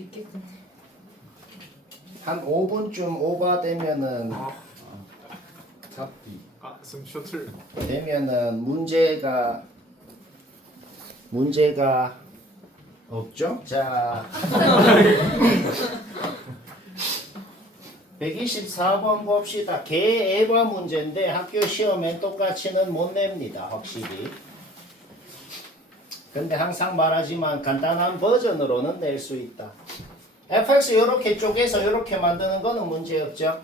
있겠군요. 한 5분쯤 오버되면은 잡기. 좀 셔틀. 되면은 문제가 없죠? 자 124번 봅시다. 개 애바 문제인데 학교 시험엔 똑같이는 못 냅니다. 확실히. 근데 항상 말하지만 간단한 버전으로는 낼 수 있다. fx 이렇게 쪼개서 이렇게 만드는 거는 문제 없죠.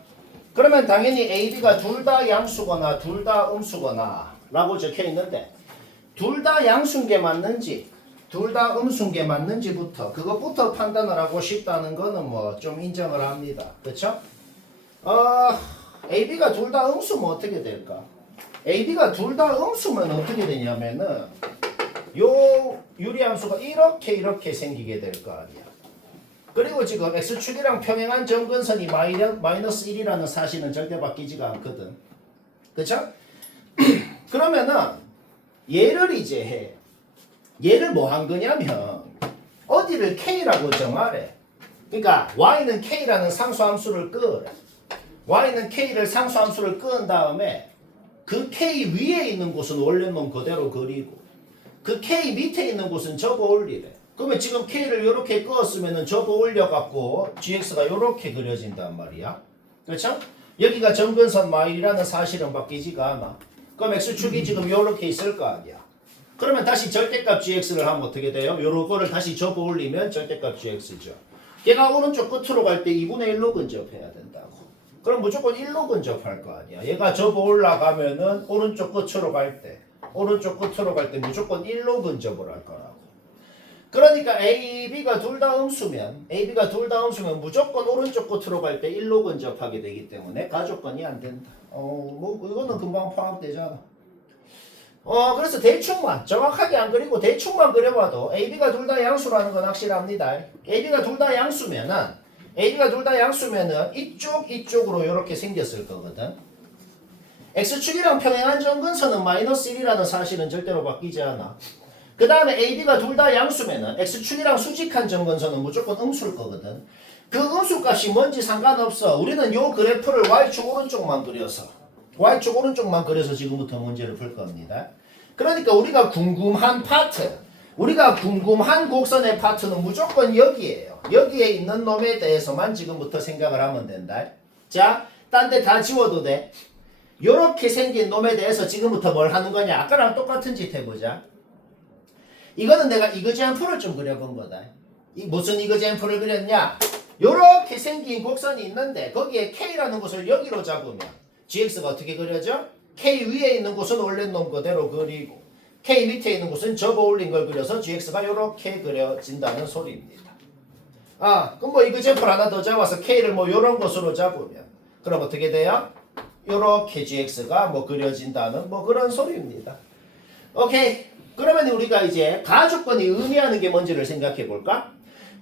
그러면 당연히 a, b가 둘 다 양수거나 둘 다 음수거나 라고 적혀 있는데 둘 다 양수인 게 맞는지 둘 다 음수인 게 맞는지부터 그것부터 판단을 하고 싶다는 거는 뭐 좀 인정을 합니다. 그쵸? a, b가 둘 다 음수면 어떻게 될까? a, b가 둘 다 음수면 어떻게 되냐면은 요 유리함수가 이렇게 생기게 될 거 아니야. 그리고 지금 x축이랑 평행한 점근선이 마이너스 1이라는 사실은 절대 바뀌지가 않거든. 그쵸? 그러면은 얘를 이제 해. 얘를 뭐 한 거냐면 어디를 k라고 정하래. 그러니까 y는 k라는 상수함수를 끄래. y는 k를 상수함수를 끄은 다음에 그 k 위에 있는 곳은 원래놈 그대로 그리고 그 k 밑에 있는 곳은 접어 올리래. 그러면 지금 k를 이렇게 끄었으면은 접어 올려갖고 gx가 이렇게 그려진단 말이야. 그렇죠? 여기가 점근선 마일이라는 사실은 바뀌지가 않아. 그럼 x축이 지금 이렇게 있을 거 아니야. 그러면 다시 절대값 gx를 하면 어떻게 돼요? 요거를 다시 접어 올리면 절대값 gx죠. 얘가 오른쪽 끝으로 갈 때 2분의 1로 근접해야 된다고. 그럼 무조건 1로 근접할 거 아니야. 얘가 접어 올라가면은 오른쪽 끝으로 갈 때 무조건 1로 근접을 할 거라고. 그러니까 A, B가 둘 다 음수면 무조건 오른쪽 끝으로 갈 때 1로 근접하게 되기 때문에 가조건이 안 된다. 뭐 이거는 금방 파악되잖아. 그래서 대충만 정확하게 안 그리고 대충만 그려봐도 A, B가 둘 다 양수라는 건 확실합니다. A, B가 둘 다 양수면은 이쪽으로 이렇게 생겼을 거거든. x축이랑 평행한 점근선은 마이너스 1이라는 사실은 절대로 바뀌지 않아. 그 다음에 a, b가 둘 다 양수면은 x축이랑 수직한 점근선은 무조건 음수일 거거든. 그 음수 값이 뭔지 상관없어. 우리는 요 그래프를 y축 오른쪽만 그려서 지금부터 문제를 풀 겁니다. 그러니까 우리가 궁금한 곡선의 파트는 무조건 여기에요. 여기에 있는 놈에 대해서만 지금부터 생각을 하면 된다. 자, 딴 데 다 지워도 돼. 요렇게 생긴 놈에 대해서 지금부터 뭘 하는 거냐? 아까랑 똑같은 짓 해보자. 이거는 내가 이그젠플을 좀 그려본 거다. 무슨 이그젠플을 그렸냐? 요렇게 생긴 곡선이 있는데 거기에 K라는 곳을 여기로 잡으면 GX가 어떻게 그려져? K 위에 있는 곳은 원래 놈 그대로 그리고 K 밑에 있는 곳은 접어 올린 걸 그려서 GX가 요렇게 그려진다는 소리입니다. 그럼 뭐 이그젠플 하나 더 잡아서 K를 뭐 요런 곳으로 잡으면 그럼 어떻게 돼요? 요렇게 GX가 뭐 그려진다는 뭐 그런 소리입니다. 오케이. 그러면 우리가 이제 가주권이 의미하는 게 뭔지를 생각해 볼까?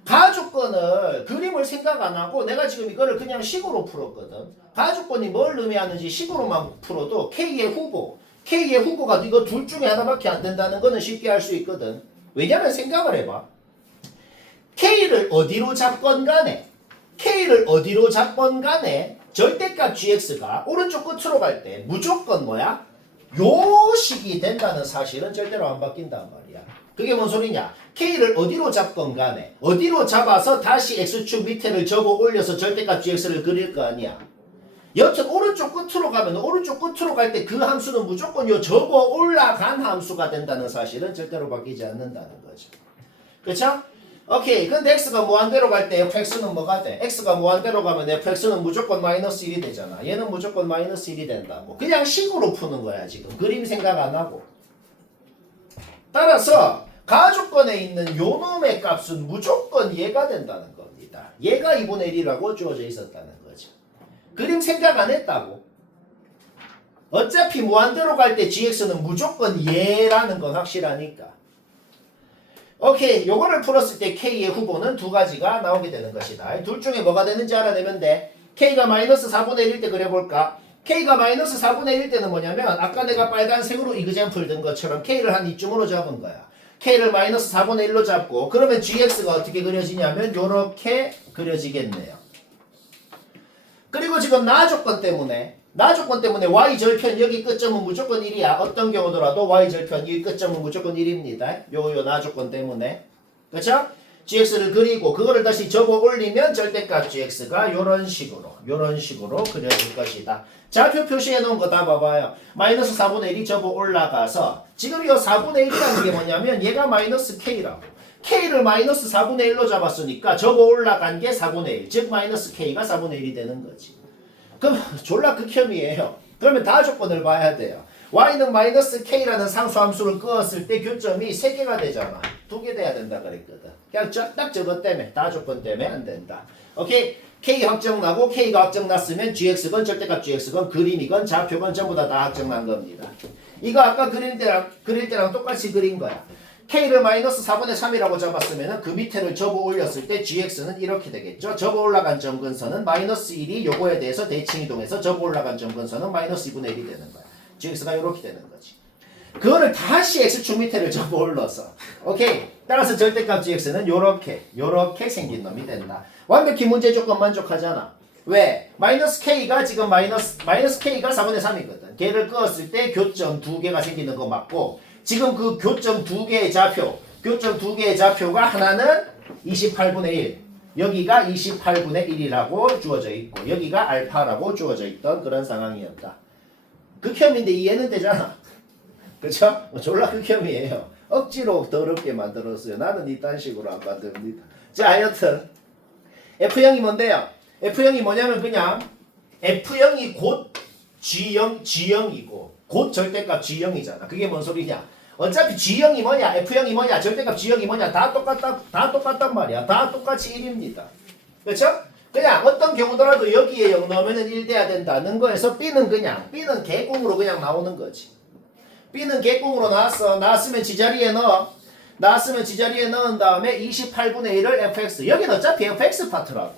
가주권을 그림을 생각 안 하고 내가 지금 이거를 그냥 식으로 풀었거든. 가주권이 뭘 의미하는지 식으로만 풀어도 K의 후보가 이거 둘 중에 하나밖에 안 된다는 거는 쉽게 알 수 있거든. 왜냐면 생각을 해봐. K를 어디로 잡건 간에 절대값 GX가 오른쪽 끝으로 갈 때 무조건 뭐야? 요 식이 된다는 사실은 절대로 안 바뀐단 말이야. 그게 뭔 소리냐? K를 어디로 잡건 간에 어디로 잡아서 다시 X축 밑에를 접어 올려서 절대값 GX를 그릴 거 아니야. 여튼 오른쪽 끝으로 가면 오른쪽 끝으로 갈 때 그 함수는 무조건 요 접어 올라간 함수가 된다는 사실은 절대로 바뀌지 않는다는 거죠. 그쵸? 오케이. 근데 x가 무한대로 갈 때 fx는 뭐가 돼? x가 무한대로 가면 fx는 무조건 마이너스 1이 되잖아. 얘는 무조건 마이너스 1이 된다고. 그냥 식으로 푸는 거야 지금. 그림 생각 안 하고. 따라서 가주권에 있는 요 놈의 값은 무조건 얘가 된다는 겁니다. 얘가 2분의 1이라고 주어져 있었다는 거죠. 그림 생각 안 했다고. 어차피 무한대로 갈 때 gx는 무조건 얘라는 건 확실하니까. 오케이. 요거를 풀었을 때 K의 후보는 두 가지가 나오게 되는 것이다. 둘 중에 뭐가 되는지 알아내면 돼. K가 마이너스 4분의 1일 때 그려볼까? K가 마이너스 4분의 1일 때는 뭐냐면 아까 내가 빨간색으로 이그젠플 든 것처럼 K를 한 이쯤으로 잡은 거야. k를 마이너스 4분의 1로 잡고 그러면 gx가 어떻게 그려지냐면 요렇게 그려지겠네요. 그리고 지금 나 조건 때문에 y절편 여기 끝점은 무조건 1이야. 어떤 경우더라도 y절편 이 끝점은 무조건 1입니다. 요 나 조건 때문에. 그렇죠? gx를 그리고 그거를 다시 접어 올리면 절대값 gx가 요런 식으로 그려질 것이다. 좌표 표시해 놓은 거 다 봐봐요. 마이너스 4분의 1이 접어 올라가서 지금 이 4분의 1이라는 게 뭐냐면 얘가 마이너스 k라고. k를 마이너스 4분의 1로 잡았으니까 접어 올라간 게 4분의 1. 즉 마이너스 k가 4분의 1이 되는 거지. 그럼 졸라 극혐이에요. 그러면 다 조건을 봐야 돼요. y는 마이너스 k라는 상수함수를 끄었을 때 교점이 3개가 되잖아. 2개 돼야 된다 그랬거든. 그냥 딱 저것 때문에 다 조건 때문에 안 된다. 오케이? k 확정나고 k가 확정났으면 gx건 절대값 gx건 그림이건 좌표건 전부 다 확정난 겁니다. 이거 아까 그릴 때랑 똑같이 그린 거야. k를 마이너스 4분의 3이라고 잡았으면 그 밑에를 접어 올렸을 때 gx는 이렇게 되겠죠. 접어 올라간 점근선은 마이너스 1이 요거에 대해서 대칭이동해서 접어 올라간 점근선은 마이너스 2분의 1이 되는 거야. gx가 이렇게 되는 거지. 그거를 다시 x축 밑에를 접어 올려서 오케이. 따라서 절대값 gx는 요렇게 생긴 놈이 된다. 완벽히 문제 조건 만족하잖아. 왜? 마이너스 k가 지금 마이너스 k가 4분의 3이거든. 걔를 끄었을 때 교점 2개가 생기는 거 맞고 지금 그 교점 2개의 좌표가 하나는 28분의 1 여기가 28분의 1이라고 주어져 있고 여기가 알파라고 주어져 있던 그런 상황이었다. 극혐인데 이해는 되잖아. 그쵸? 졸라 극혐이에요. 억지로 더럽게 만들었어요. 나는 이딴 식으로 안 만듭니다. 자, 하여튼 F형이 뭔데요? F형이 뭐냐면 그냥 F형이 곧 G형이고 곧 절대값 G형이잖아. 그게 뭔 소리냐? 어차피 G형이 뭐냐? F형이 뭐냐? 절대값 G형이 뭐냐? 다 똑같단 말이야. 다 똑같이 1입니다. 그렇죠? 그냥 어떤 경우더라도 여기에 0 넣으면 1 돼야 된다는 거에서 B는 개공으로 그냥 나오는 거지. B는 개공으로 나왔으면 지자리에 넣어. 넣은 다음에 28분의 1을 fx. 여기는 어차피 fx 파트라고.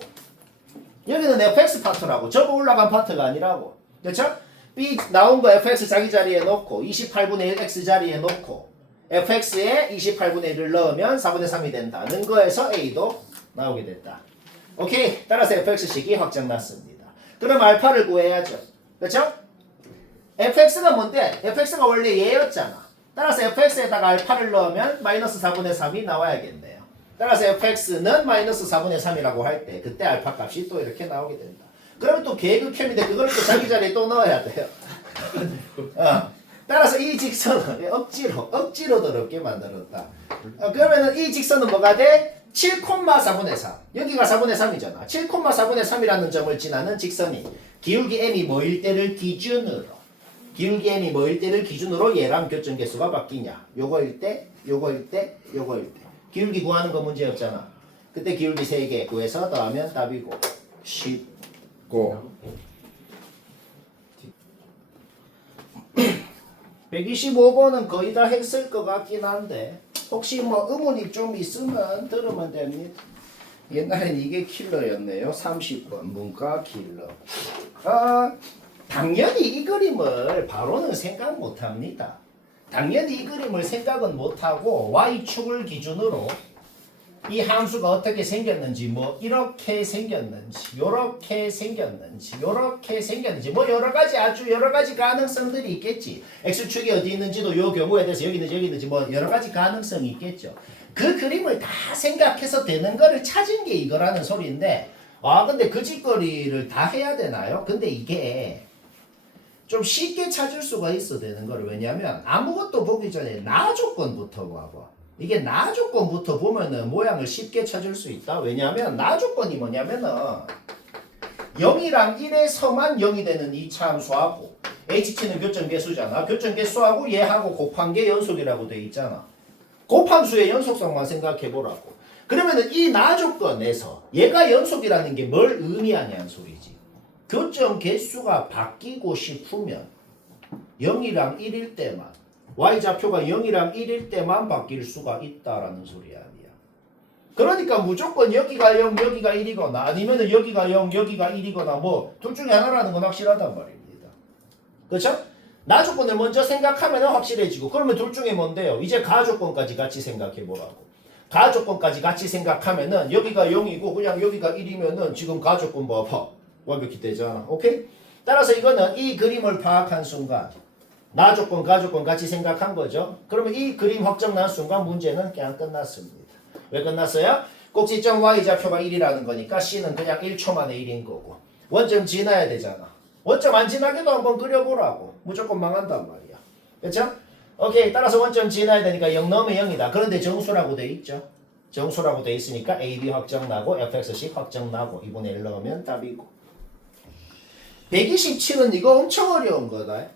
여기는 fx 파트라고. 접어 올라간 파트가 아니라고. 그렇죠? B 나온 거 fx 자기 자리에 넣고 28분의 1 x 자리에 넣고 fx에 28분의 1을 넣으면 4분의 3이 된다는 거에서 a도 나오게 됐다. 오케이. 따라서 fx식이 확정났습니다. 그럼 알파를 구해야죠. 그렇죠? fx가 뭔데? fx가 원래 얘였잖아. 따라서 fx에다가 알파를 넣으면 마이너스 4분의 3이 나와야겠네요. 따라서 fx는 마이너스 4분의 3이라고 할 때 그때 알파 값이 또 이렇게 나오게 된다. 그러면 또 개극혐인데 그걸 또 자기 자리에 또 넣어야 돼요. 따라서 이 직선을 억지로 더럽게 만들었다. 그러면은 이 직선은 뭐가 돼? 7,4분의 3. 여기가 4분의 3이잖아. 7,4분의 3이라는 점을 지나는 직선이 기울기 m이 뭐일 때를 기준으로 얘랑 교점 개수가 바뀌냐. 요거일 때. 기울기 구하는 거 문제였잖아. 그때 기울기 3개 구해서 더하면 답이고. 쉽고. 125번은 거의 다 했을 것 같긴 한데 혹시 뭐 의문이 좀 있으면 들으면 됩니다. 옛날엔 이게 킬러였네요. 30번 문과 킬러. 당연히 이 그림을 바로는 생각 못합니다. 당연히 이 그림을 생각은 못하고 y축을 기준으로 이 함수가 어떻게 생겼는지 뭐 이렇게 생겼는지 요렇게 생겼는지 요렇게 생겼는지 뭐 아주 여러 가지 가능성들이 있겠지. x축이 어디 있는지도 요 경우에 대해서 여기 있는지 뭐 여러 가지 가능성이 있겠죠. 그 그림을 다 생각해서 되는 거를 찾은 게 이거라는 소리인데 근데 그 짓거리를 다 해야 되나요? 근데 이게 좀 쉽게 찾을 수가 있어 되는 거를. 왜냐면 아무것도 보기 전에 나 조건부터 봐봐. 이게 나 조건부터 보면은 모양을 쉽게 찾을 수 있다. 왜냐면 나 조건이 뭐냐면은 0이랑 1에서만 0이 되는 2차 함수하고 h치는 교점 개수잖아. 교점 개수하고 얘하고 곱한 게 연속이라고 돼 있잖아. 곱함수의 연속성만 생각해 보라고. 그러면은 이 나 조건에서 얘가 연속이라는 게 뭘 의미하냐는 소리지. 교점 개수가 바뀌고 싶으면 0이랑 1일 때만 y좌표가 0이랑 1일 때만 바뀔 수가 있다라는 소리 아니야. 그러니까 무조건 여기가 0, 여기가 1이거나 아니면은 여기가 0, 여기가 1이거나 뭐 둘 중에 하나라는 건 확실하단 말입니다. 그렇죠? 나조건을 먼저 생각하면 확실해지고 그러면 둘 중에 뭔데요? 이제 가조건까지 같이 생각해 보라고. 가조건까지 같이 생각하면은 여기가 0이고 그냥 여기가 1이면은 지금 가조건 봐봐. 완벽히 되잖아. 오케이? 따라서 이거는 이 그림을 파악한 순간 나조건, 가조건 같이 생각한 거죠. 그러면 이 그림 확정 난 순간 문제는 그냥 끝났습니다. 왜 끝났어요? 꼭지점 y좌표가 1이라는 거니까 c는 그냥 1초 만에 1인 거고 원점 지나야 되잖아. 원점 안 지나게도 한번 그려보라고. 무조건 망한단 말이야. 그렇죠? 오케이. 따라서 원점 지나야 되니까 0 넣으면 0이다. 그런데 정수라고 돼 있죠. 정수라고 돼 있으니까 AB 확정 나고 fxc 확정 나고 2분의 1 넣으면 답이고 127은 이거 엄청 어려운 거다.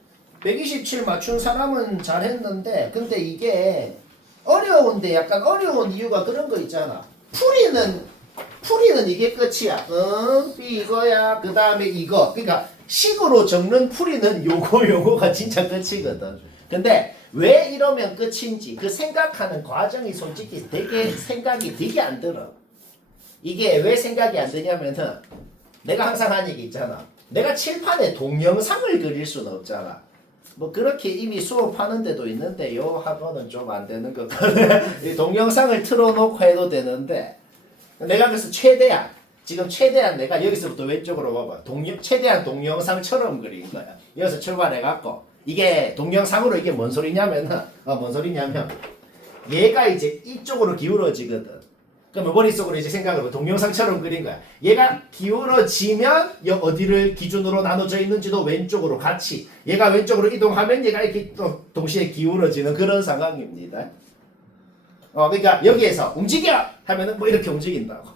127 맞춘 사람은 잘했는데 근데 이게 어려운데 약간 어려운 이유가 그런 거 있잖아. 풀이는 이게 끝이야. B 이거야. 그 다음에 이거. 그러니까 식으로 적는 풀이는 요거가 진짜 끝이거든. 근데 왜 이러면 끝인지 그 생각하는 과정이 솔직히 되게 생각이 되게 안 들어. 이게 왜 생각이 안 드냐면은 내가 항상 하는 얘기 있잖아. 내가 칠판에 동영상을 그릴 수는 없잖아. 뭐 그렇게 이미 수업하는 데도 있는데 요 학원은 좀 안 되는 것 같아. 동영상을 틀어놓고 해도 되는데 내가 그래서 최대한 내가 여기서부터 왼쪽으로 봐봐. 최대한 동영상처럼 그린 거야. 여기서 출발해갖고 이게 동영상으로 이게 뭔 소리냐면은 뭔 소리냐면 얘가 이제 이쪽으로 기울어지거든. 그러면 머릿속으로 이제 생각을 동영상처럼 그린 거야. 얘가 기울어지면 어디를 기준으로 나눠져 있는지도 왼쪽으로 같이 얘가 왼쪽으로 이동하면 얘가 이렇게 또 동시에 기울어지는 그런 상황입니다. 그러니까 여기에서 움직여 하면은 뭐 이렇게 움직인다고.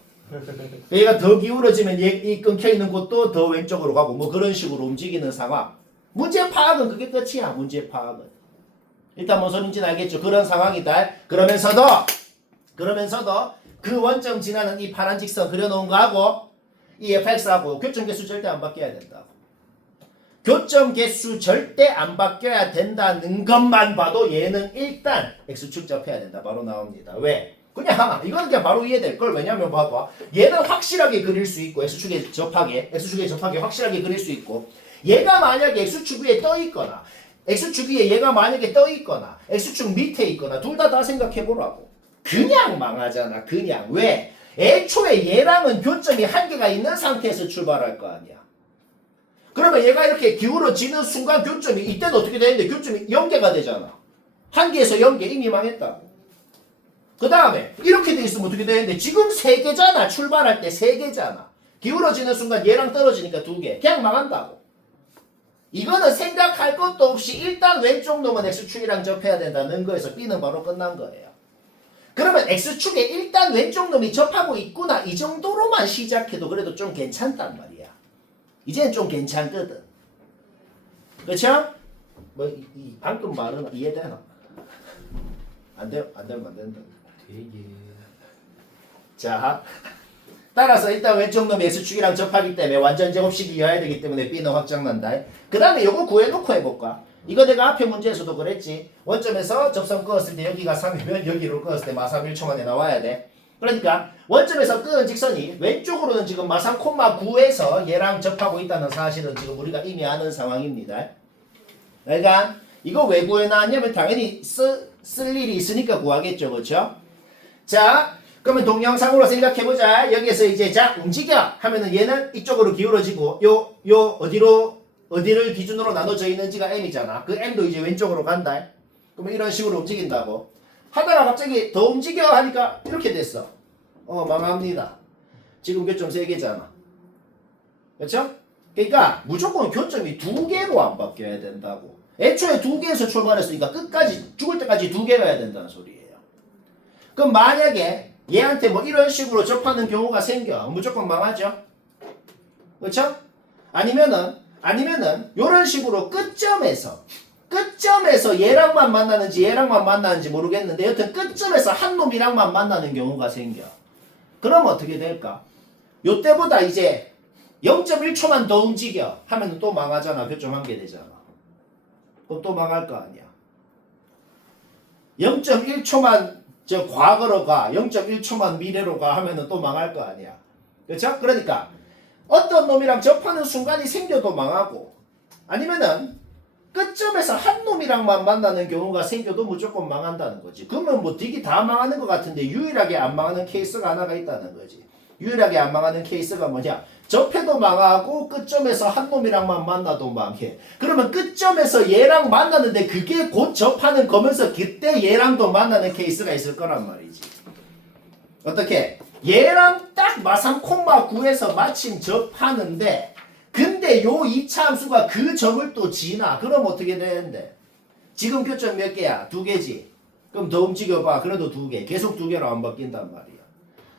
얘가 더 기울어지면 이 끊겨 있는 곳도 더 왼쪽으로 가고 뭐 그런 식으로 움직이는 상황. 문제 파악은 그게 끝이야. 문제 파악은. 일단 뭔 소린지는 알겠죠. 그런 상황이다. 그러면서도 그 원점 지나는 이 파란 직선 그려놓은 거하고 이 fx하고 교점 개수 절대 안 바뀌어야 된다고. 교점 개수 절대 안 바뀌어야 된다는 것만 봐도 얘는 일단 x축 접해야 된다. 바로 나옵니다. 왜? 그냥 이건 그냥 바로 이해될 걸. 왜냐면 봐봐. 얘는 확실하게 그릴 수 있고 x축에 접하게 확실하게 그릴 수 있고 얘가 만약에 x축 위에 떠 있거나 x축 위에 얘가 만약에 떠 있거나 x축 밑에 있거나 둘 다 생각해 보라고. 그냥 망하잖아. 그냥. 왜? 애초에 얘랑은 교점이 한 개가 있는 상태에서 출발할 거 아니야. 그러면 얘가 이렇게 기울어지는 순간 교점이 이때는 어떻게 되는데 교점이 0개가 되잖아. 한 개에서 0개 이미 망했다고. 그 다음에 이렇게 돼 있으면 어떻게 되는데 지금 3개잖아. 출발할 때 3개잖아. 기울어지는 순간 얘랑 떨어지니까 2개. 그냥 망한다고. 이거는 생각할 것도 없이 일단 왼쪽 놈은 x축이랑 접해야 된다는 거에서 B는 바로 끝난 거예요. 그러면 x축에 일단 왼쪽 놈이 접하고 있구나 이 정도로만 시작해도 그래도 좀 괜찮단 말이야. 이제는 좀 괜찮거든. 그렇죠? 뭐 이 방금 말은 이해되나? 안 되면 안 된다. 되게 자, 따라서 일단 왼쪽 놈이 x축이랑 접하기 때문에 완전 제곱식이어야 되기 때문에 B는 확정난다. 그 다음에 요거 구해놓고 해볼까? 이거 내가 앞에 문제에서도 그랬지. 원점에서 접선 끄었을 때 여기가 3이면 여기로 끄었을 때 마삼 1초 만에 나와야 돼. 그러니까 원점에서 끄은 직선이 왼쪽으로는 지금 마삼 콤마 9에서 얘랑 접하고 있다는 사실은 지금 우리가 이미 아는 상황입니다. 그러니까 이거 왜 구해놨냐면 당연히 쓸 일이 있으니까 구하겠죠. 그렇죠? 자, 그러면 동영상으로 생각해보자. 여기에서 이제 자 움직여 하면은 얘는 이쪽으로 기울어지고 요 어디를 기준으로 나눠져 있는지가 m이잖아. 그 m도 이제 왼쪽으로 간다. 그러면 이런 식으로 움직인다고. 하다가 갑자기 더 움직여 하니까 이렇게 됐어. 망합니다. 지금 교점 3개잖아. 그렇죠? 그러니까 무조건 교점이 2개로 안 바뀌어야 된다고. 애초에 2개에서 출발했으니까 끝까지 죽을 때까지 2개여야 된다는 소리예요. 그럼 만약에 얘한테 뭐 이런 식으로 접하는 경우가 생겨. 무조건 망하죠. 그렇죠? 아니면은 요런 식으로 끝점에서 얘랑만 만나는지 모르겠는데 여튼 끝점에서 한 놈이랑만 만나는 경우가 생겨. 그럼 어떻게 될까? 요때보다 이제 0.1초만 더 움직여 하면 또 망하잖아. 교점 한 개 되잖아. 그럼 또 망할 거 아니야. 0.1초만 저 과거로 가, 0.1초만 미래로 가 하면은 또 망할 거 아니야. 그렇죠? 그러니까 어떤 놈이랑 접하는 순간이 생겨도 망하고 아니면은 끝점에서 한 놈이랑만 만나는 경우가 생겨도 무조건 망한다는 거지. 그러면 뭐 딕이 다 망하는 것 같은데 유일하게 안 망하는 케이스가 하나가 있다는 거지. 유일하게 안 망하는 케이스가 뭐냐? 접해도 망하고 끝점에서 한 놈이랑만 만나도 망해. 그러면 끝점에서 얘랑 만나는데 그게 곧 접하는 거면서 그때 얘랑도 만나는 케이스가 있을 거란 말이지. 어떻게? 얘랑 딱 마삼 콤마 9에서 마침 접하는데 근데 요 2차 함수가 그 점을 또 지나. 그럼 어떻게 되는데? 지금 교점 몇 개야? 2개지. 그럼 더 움직여봐. 그래도 2개. 계속 2개로 안 바뀐단 말이야.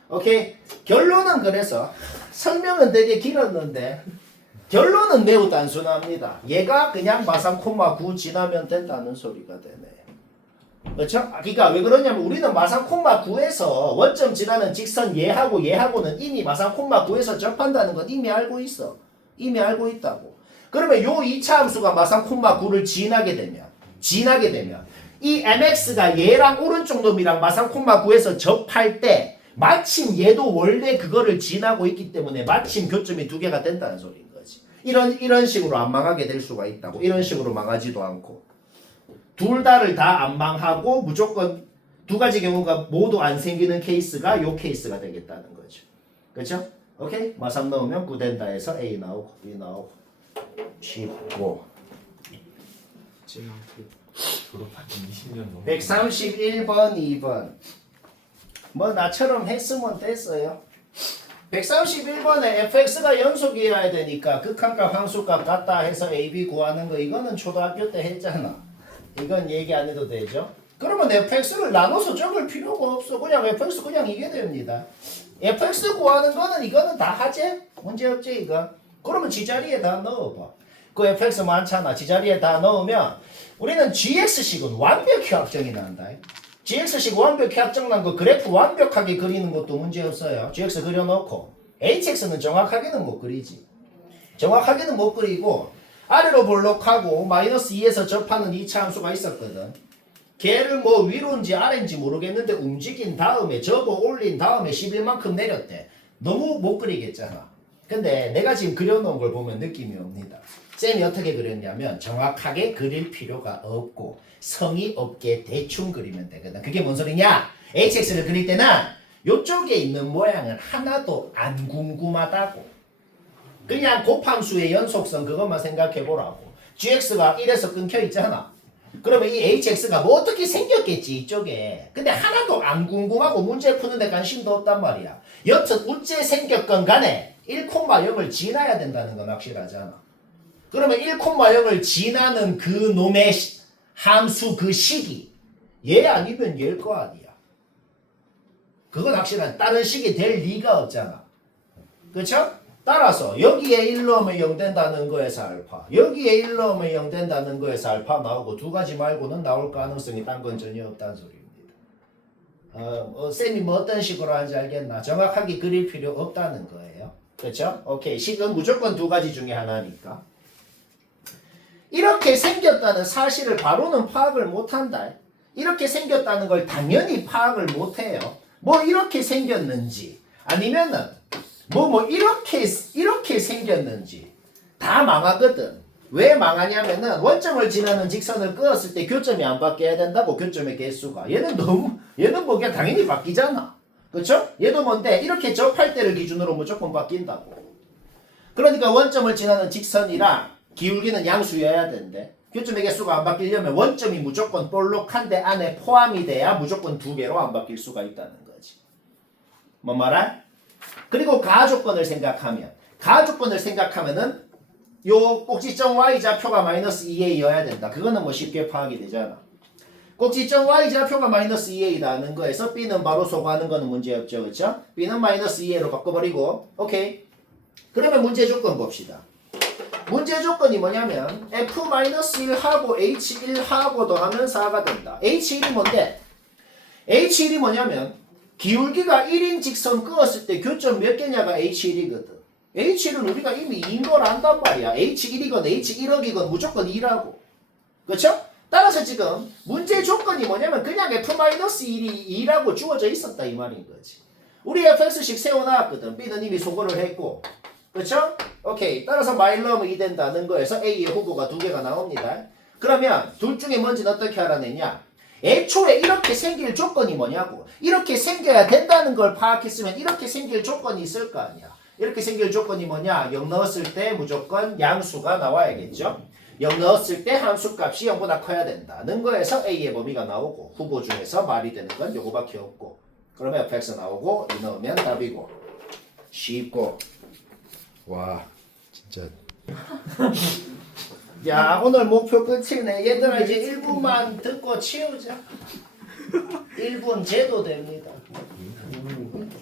오케이? 결론은 그래서 설명은 되게 길었는데 결론은 매우 단순합니다. 얘가 그냥 마삼 콤마 9 지나면 된다는 소리가 되네. 그렇죠? 그러니까 왜 그러냐면 우리는 마삼 콤마 9에서 원점 지나는 직선 얘하고 얘하고는 이미 마삼 콤마 9에서 접한다는 건 이미 알고 있어. 이미 알고 있다고. 그러면 요 2차 함수가 마삼 콤마 9를 지나게 되면 이 mx가 얘랑 오른쪽 놈이랑 마삼 콤마 9에서 접할 때 마침 얘도 원래 그거를 지나고 있기 때문에 마침 교점이 2개가 된다는 소리인 거지. 이런 식으로 안 망하게 될 수가 있다고. 이런 식으로 망하지도 않고 둘 다를 다 안 망하고 무조건 두 가지 경우가 모두 안 생기는 케이스가 요 케이스가 되겠다는 거죠. 그렇죠? 오케이? 마삼 넣으면 9 된다 해서 A 나오고 B 나오고 쉽고 졸업한 지 20년 넘어. 131번 2번 뭐 나처럼 했으면 됐어요. 131번에 fx가 연속이어야 되니까 극한값 함수값 같다 해서 a, b 구하는 거 이거는 초등학교 때 했잖아. 이건 얘기 안 해도 되죠. 그러면 fx를 나눠서 적을 필요가 없어. 그냥 fx 그냥 이게 됩니다. fx 구하는 거는 이거는 다 하지? 문제없지 이거. 그러면 지자리에 다 넣어봐. 그 fx 많잖아. 지자리에 다 넣으면 우리는 gx식은 완벽히 확정이 난다. gx식 완벽히 확정난 거 그래프 완벽하게 그리는 것도 문제없어요. gx 그려놓고 hx는 정확하게는 못 그리지. 정확하게는 못 그리고 아래로 볼록하고 마이너스 2에서 접하는 2차 함수가 있었거든. 걔를 뭐 위로인지 아래인지 모르겠는데 움직인 다음에 접어 올린 다음에 11만큼 내렸대. 너무 못 그리겠잖아. 근데 내가 지금 그려놓은 걸 보면 느낌이 옵니다. 쌤이 어떻게 그렸냐면 정확하게 그릴 필요가 없고 성의 없게 대충 그리면 되거든. 그게 뭔 소리냐? hx를 그릴 때는 요쪽에 있는 모양은 하나도 안 궁금하다고. 그냥 곱함수의 연속성 그것만 생각해 보라고. gx가 1에서 끊겨 있잖아. 그러면 이 hx가 뭐 어떻게 생겼겠지 이쪽에. 근데 하나도 안 궁금하고 문제 푸는데 관심도 없단 말이야. 여튼 어째 생겼건 간에 1,0을 지나야 된다는 건 확실하잖아. 그러면 1,0을 지나는 그 놈의 함수 그 식이 얘 아니면 얘일 거 아니야. 그건 확실한. 다른 식이 될 리가 없잖아. 그렇죠? 따라서 여기에 1 넣으면 0 된다는 거에서 알파, 여기에 1 넣으면 0 된다는 거에서 알파 나오고 두 가지 말고는 나올 가능성이 딴 건 전혀 없다는 소리입니다. 쌤이 뭐 어떤 식으로 하는지 알겠나? 정확하게 그릴 필요 없다는 거예요. 그렇죠? 오케이. 식은 무조건 두 가지 중에 하나니까. 이렇게 생겼다는 사실을 바로는 파악을 못한다. 이렇게 생겼다는 걸 당연히 파악을 못해요. 뭐 이렇게 생겼는지 아니면은 이렇게 생겼는지 다 망하거든. 왜 망하냐면은 원점을 지나는 직선을 그었을 때 교점이 안 바뀌어야 된다고. 교점의 개수가 얘는 뭐 그냥 당연히 바뀌잖아. 그렇죠? 얘도 뭔데 이렇게 접할 때를 기준으로 무조건 바뀐다고. 그러니까 원점을 지나는 직선이랑 기울기는 양수여야 된대. 교점의 개수가 안 바뀌려면 원점이 무조건 볼록한데 안에 포함이 돼야 무조건 두 개로 안 바뀔 수가 있다는 거지. 뭔 말아? 그리고 가조건을 생각하면은 요 꼭지점 y좌표가 마이너스 2a여야 된다. 그거는 뭐 쉽게 파악이 되잖아. 꼭지점 y좌표가 마이너스 2a라는 거에서 b는 바로 소거하는 거는 문제없죠. 그렇죠? b는 마이너스 2a로 바꿔버리고 오케이. 그러면 문제 조건 봅시다. 문제 조건이 뭐냐면 f-1하고 h1하고 더하면 4가 된다. h1이 뭔데? h1이 뭐냐면 기울기가 1인 직선 그었을 때 교점 몇 개냐가 h1이거든. h1은 우리가 이미 2인 걸 안단 말이야. h1이건 h1억이건 무조건 2라고. 그렇죠? 따라서 지금 문제 조건이 뭐냐면 그냥 f-1이 2라고 주어져 있었다 이 말인 거지. 우리 fx식 세워놨거든. b는 이미 소거를 했고. 그렇죠? 오케이. 따라서 마일 넣으면 2 된다는 거에서 a의 후보가 두 개가 나옵니다. 그러면 둘 중에 뭔지는 어떻게 알아내냐? 애초에 이렇게 생길 조건이 뭐냐고. 이렇게 생겨야 된다는 걸 파악했으면 이렇게 생길 조건이 있을 거 아니야. 이렇게 생길 조건이 뭐냐? 0 넣었을 때 무조건 양수가 나와야겠죠. 0 넣었을 때 함수값이 0보다 커야 된다는 거에서 A의 범위가 나오고 후보 중에서 말이 되는 건 요거밖에 없고 그러면 fx 나오고 2 넣으면 답이고 쉽고 와 진짜 야 오늘 목표 끝이네. 얘들아 이제 1분만 듣고 치우자. 1분 제도 됩니다.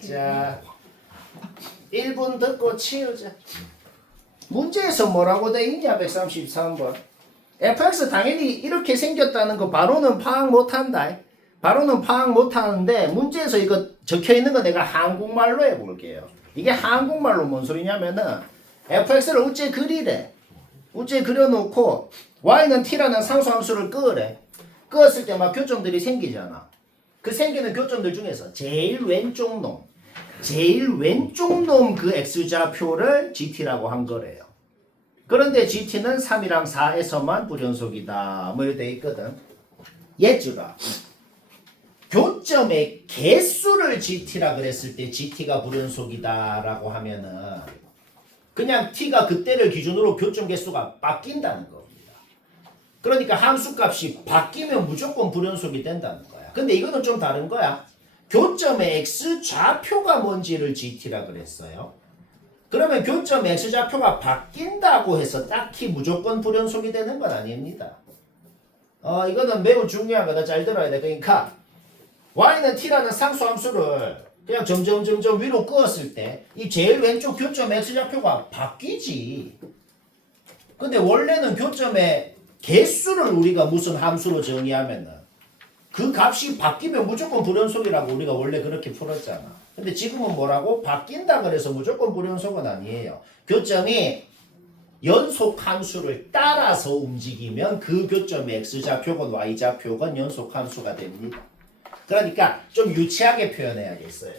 자 1분 듣고 치우자. 문제에서 뭐라고 돼 있냐 133번. fx 당연히 이렇게 생겼다는 거 바로는 파악 못한다. 바로는 파악 못하는데 문제에서 이거 적혀있는 거 내가 한국말로 해볼게요. 이게 한국말로 뭔 소리냐면은 fx를 우째 그리래. 우째 그려놓고 y는 t라는 상수함수를 끄으래. 끄었을 때 막 교점들이 생기잖아. 그 생기는 교점들 중에서 제일 왼쪽 놈 그 x좌표를 gt라고 한 거래요. 그런데 gt는 3이랑 4에서만 불연속이다. 뭐 이렇게 돼 있거든. 예주가 교점의 개수를 gt라 그랬을 때 gt가 불연속이다 라고 하면은 그냥 t가 그때를 기준으로 교점 개수가 바뀐다는 겁니다. 그러니까 함수값이 바뀌면 무조건 불연속이 된다는 거야. 근데 이거는 좀 다른 거야. 교점의 x 좌표가 뭔지를 gt라 그랬어요. 그러면 교점 x 좌표가 바뀐다고 해서 딱히 무조건 불연속이 되는 건 아닙니다. 이거는 매우 중요한 거다. 잘 들어야 돼. 그러니까 y는 t라는 상수함수를 그냥 점점 위로 끄었을 때 이 제일 왼쪽 교점 x좌표가 바뀌지. 근데 원래는 교점의 개수를 우리가 무슨 함수로 정의하면은 그 값이 바뀌면 무조건 불연속이라고 우리가 원래 그렇게 풀었잖아. 근데 지금은 뭐라고? 바뀐다 그래서 무조건 불연속은 아니에요. 교점이 연속 함수를 따라서 움직이면 그 교점의 x좌표건 y좌표건 연속 함수가 됩니다. 그러니까 좀 유치하게 표현해야겠어요.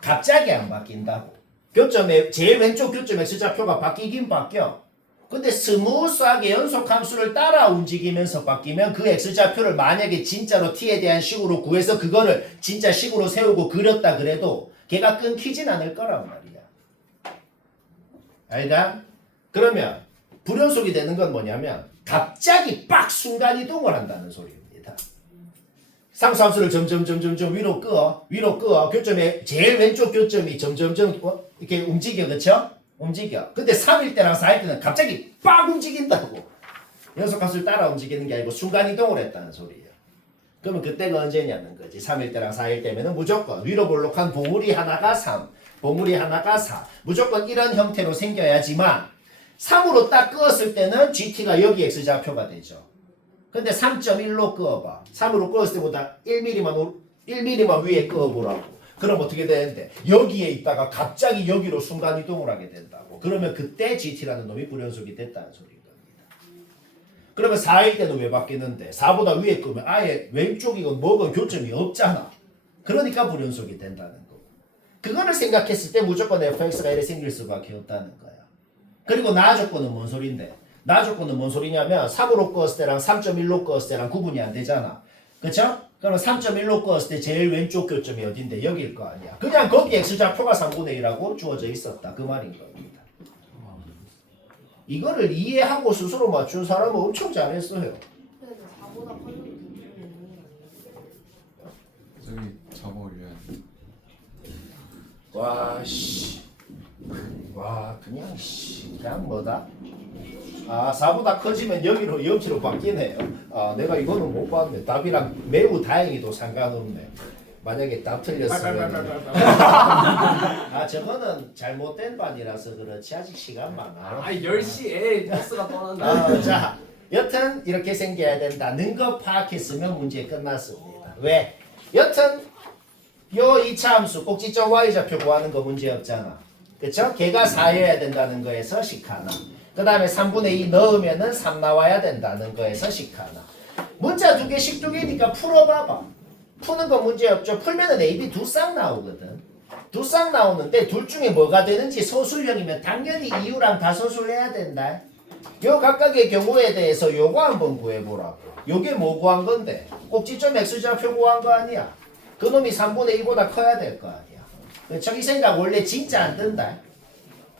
갑자기 안 바뀐다고. 교점의 제일 왼쪽 교점 x좌표가 바뀌긴 바뀌어. 근데 스무스하게 연속 함수를 따라 움직이면서 바뀌면 그 x좌표를 만약에 진짜로 t에 대한 식으로 구해서 그거를 진짜 식으로 세우고 그렸다 그래도 걔가 끊기진 않을 거란 말이야. 알가? 그러면 불연속이 되는 건 뭐냐면 갑자기 빡 순간이동을 한다는 소리입니다. 상수함수를 점점 위로 끄어 교점의 제일 왼쪽 교점이 점점 이렇게 움직여. 그쵸? 움직여. 근데 3일 때랑 4일 때는 갑자기 빡 움직인다고. 연속함수를 따라 움직이는 게 아니고 순간이동을 했다는 소리예요. 그러면 그때가 언제냐는 거지. 3일 때랑 4일 때면은 무조건 위로 볼록한 봉우리 하나가 3, 봉우리 하나가 4. 무조건 이런 형태로 생겨야지만 3으로 딱 끄었을 때는 GT가 여기 X좌표가 되죠. 근데 3.1로 끄어봐. 3으로 끄었을 때보다 1mm만 위에 끄어보라고. 그럼 어떻게 되는데? 여기에 있다가 갑자기 여기로 순간이동을 하게 된다고. 그러면 그때 GT라는 놈이 불연속이 됐다는 소리인 겁니다. 그러면 4일 때는 왜 바뀌는데? 4보다 위에 끄면 아예 왼쪽이건 뭐건 교점이 없잖아. 그러니까 불연속이 된다는 거고. 그거를 생각했을 때 무조건 fx가 이렇게 생길 수밖에 없다는 거야. 그리고 나 조건은 뭔 소린데? 나 조건은 뭔 소리냐면 3으로 끄었을 때랑 3.1로 끄었을 때랑 구분이 안 되잖아. 그쵸? 그러면 3.1로 끄었을 때 제일 왼쪽 교점이 어딘데? 여기일 거 아니야. 그냥 거기 x좌표가 3분의 1하고 주어져 있었다. 그 말인 겁니다. 이거를 이해하고 스스로 맞춘 사람은 엄청 잘했어요. 근데 4보다 커져도 되는 저기 접어 올려야 돼. 와, 씨. 와, 그냥 뭐다? 4보다 커지면 여기로 바뀌네요. 내가 이거는 못 봤네. 답이랑 매우 다행히도 상관없네. 만약에 답 틀렸으면. 저거는 잘못된 반이라서 그렇지. 아직 시간 많아요. 10시에 버스가 떠난다. 자, 여튼 이렇게 생겨야 된다는 거 파악했으면 문제 끝났습니다. 왜? 여튼 요 2차 함수 꼭지점 y좌표 구하는 거 문제 없잖아. 그쵸? 걔가 4여야 된다는 거에서 식 하나. 그 다음에 3분의 2 넣으면은 3 나와야 된다는 거에서 식 하나. 문자 2개, 식 2개니까 풀어봐봐. 푸는 거 문제 없죠? 풀면은 A, B 두 쌍 나오거든. 두 쌍 나오는데 둘 중에 뭐가 되는지 소수형이면 당연히 이유랑 다소수를 해야 된다. 요 각각의 경우에 대해서 요거 한번 구해보라고. 요게 뭐 구한 건데? 꼭지점 x좌표 구한 거 아니야? 그놈이 3분의 2보다 커야 될 거 아니야. 저기 생각 원래 진짜 안 든다.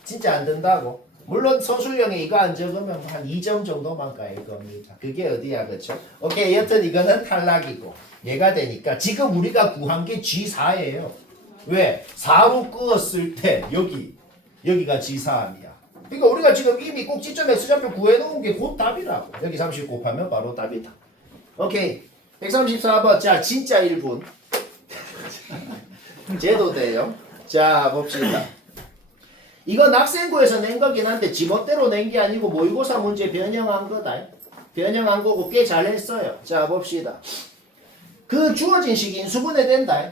진짜 안 든다고. 물론 서술형에 이거 안 적으면 한 2점 정도만 까일 겁니다. 그게 어디야, 그쵸? 오케이, 여튼 이거는 탈락이고 얘가 되니까 지금 우리가 구한 게 G4예요. 왜? 4로 끄었을 때 여기가 G4암이야. 그러니까 우리가 지금 이미 꼭지점 X좌표 구해놓은 게 곧 답이라고. 여기 30 곱하면 바로 답이다. 오케이, 134번. 자, 진짜 1분. 제도 돼요. 자, 봅시다. 이건 학생부에서 낸 거긴 한데 지멋대로 낸 게 아니고 모의고사 문제 변형한 거다. 변형한 거고 꽤 잘했어요. 자, 봅시다. 그 주어진 식 인수분해 된다.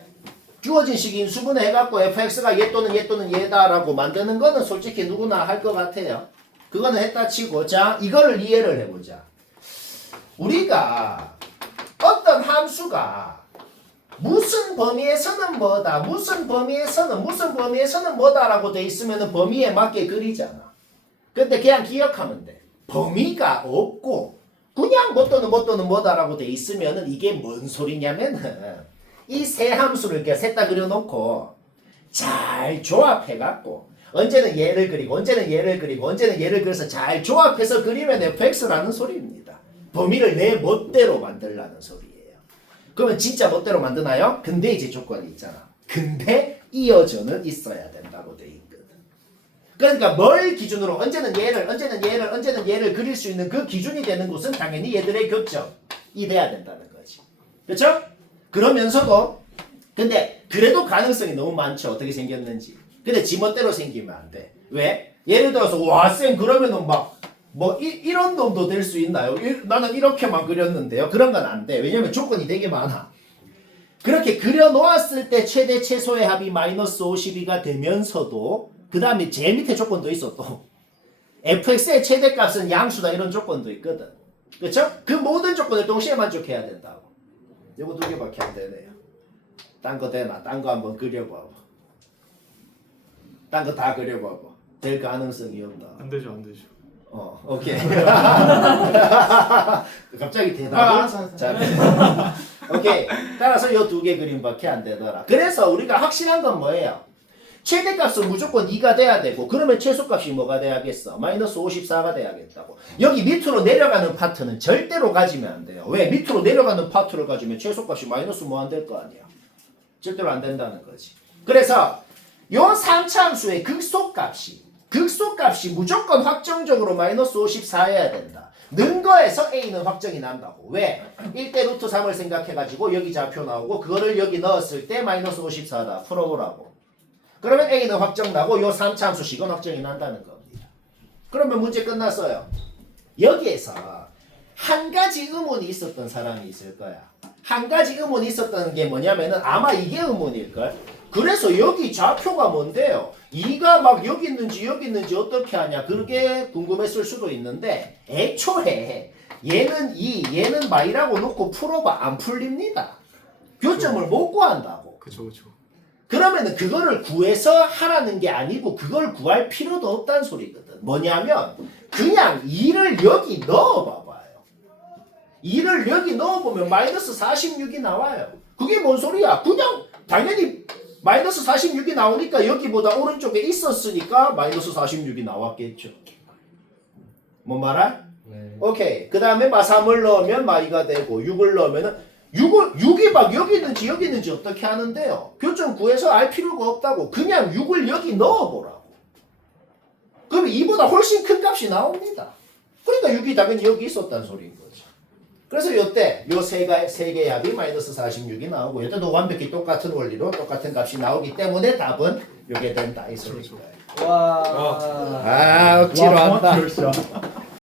주어진 식 인수분해 해갖고 fx가 얘 또는 얘 또는 얘다라고 만드는 거는 솔직히 누구나 할 것 같아요. 그거는 했다 치고, 자, 이거를 이해를 해보자. 우리가 어떤 함수가 무슨 범위에서는 뭐다, 무슨 범위에서는 뭐다라고 돼 있으면 범위에 맞게 그리잖아. 근데 그냥 기억하면 돼. 범위가 없고 그냥 뭐 또는 뭐다라고 돼 있으면은 이게 뭔 소리냐면은 이 세 함수를 이렇게 셋 다 그려놓고 잘 조합해갖고 언제는 얘를 그리고 언제는 얘를 그리고 언제는 얘를 그려서 잘 조합해서 그리면 fx라는 소리입니다. 범위를 내 멋대로 만들라는 소리예요. 그러면 진짜 멋대로 만드나요? 근데 이제 조건이 있잖아. 근데 이어져는 있어야 된다고 돼 있거든. 그러니까 뭘 기준으로 언제는 얘를 그릴 수 있는 그 기준이 되는 곳은 당연히 얘들의 교점이 돼야 된다는 거지. 그렇죠? 그러면서도 근데 그래도 가능성이 너무 많죠. 어떻게 생겼는지. 근데 지멋대로 생기면 안 돼. 왜? 예를 들어서 와 쌤 그러면은 막 이런 놈도 될 수 있나요? 나는 이렇게만 그렸는데요. 그런 건 안 돼. 왜냐면 조건이 되게 많아. 그렇게 그려놓았을 때 최대 최소의 합이 마이너스 52가 되면서도 그 다음에 제일 밑에 조건도 있어 또. fx의 최대값은 양수다 이런 조건도 있거든. 그렇죠? 그 모든 조건을 동시에 만족해야 된다고. 이거 두 개밖에 안 되네요. 딴 거 되나? 딴 거 한번 그려봐봐. 딴 거 다 그려봐봐. 될 가능성이 없나? 안 되죠, 안 되죠. 오케이. 갑자기 대답을 잘해. 오케이. 따라서 요 두 개 그림밖에 안 되더라. 그래서 우리가 확실한 건 뭐예요? 최대값은 무조건 2가 돼야 되고 그러면 최소값이 뭐가 돼야겠어? 마이너스 54가 돼야겠다고. 여기 밑으로 내려가는 파트는 절대로 가지면 안 돼요. 왜? 밑으로 내려가는 파트를 가지면 최소값이 마이너스 뭐 안 될 거 아니야. 절대로 안 된다는 거지. 그래서 요 3차함수의 극소값이 무조건 확정적으로 마이너스 54여야 된다. 는 거에서 A는 확정이 난다고. 왜? 1대 루트 3을 생각해가지고 여기 좌표 나오고 그거를 여기 넣었을 때 마이너스 54다. 풀어보라고. 그러면 A는 확정 나고 요 3차함수식은 확정이 난다는 겁니다. 그러면 문제 끝났어요. 여기에서 한 가지 의문이 있었던 사람이 있을 거야. 한 가지 의문이 있었던 게 뭐냐면은 아마 이게 의문일걸. 그래서 여기 좌표가 뭔데요? 2가 막 여기 있는지 어떻게 하냐 그게 궁금했을 수도 있는데 애초에 얘는 2, 얘는 마이라고 놓고 풀어봐 안 풀립니다. 교점을 못 구한다고. 그쵸. 그러면은 그거를 구해서 하라는 게 아니고 그걸 구할 필요도 없다는 소리거든. 뭐냐면 그냥 2를 여기 넣어봐봐요. 2를 여기 넣어보면 마이너스 46이 나와요. 그게 뭔 소리야? 그냥 당연히 마이너스 46이 나오니까 여기보다 오른쪽에 있었으니까 마이너스 46이 나왔겠죠. 뭔 말아? 네. 오케이. 그 다음에 3을 넣으면 마이가 되고 6을 넣으면은 6이 막 여기 있는지 어떻게 하는데요? 교점 구해서 알 필요가 없다고. 그냥 6을 여기 넣어보라고. 그러면 2보다 훨씬 큰 값이 나옵니다. 그러니까 6이 당연히 여기 있었다는 소리인 거죠. 그래서 요때 요 세 개의 합이 마이너스 46이 나오고 요때도 완벽히 똑같은 원리로 똑같은 값이 나오기 때문에 답은 요게 된다 이 소리인 거예요. 와. 억지로 한다. 정확히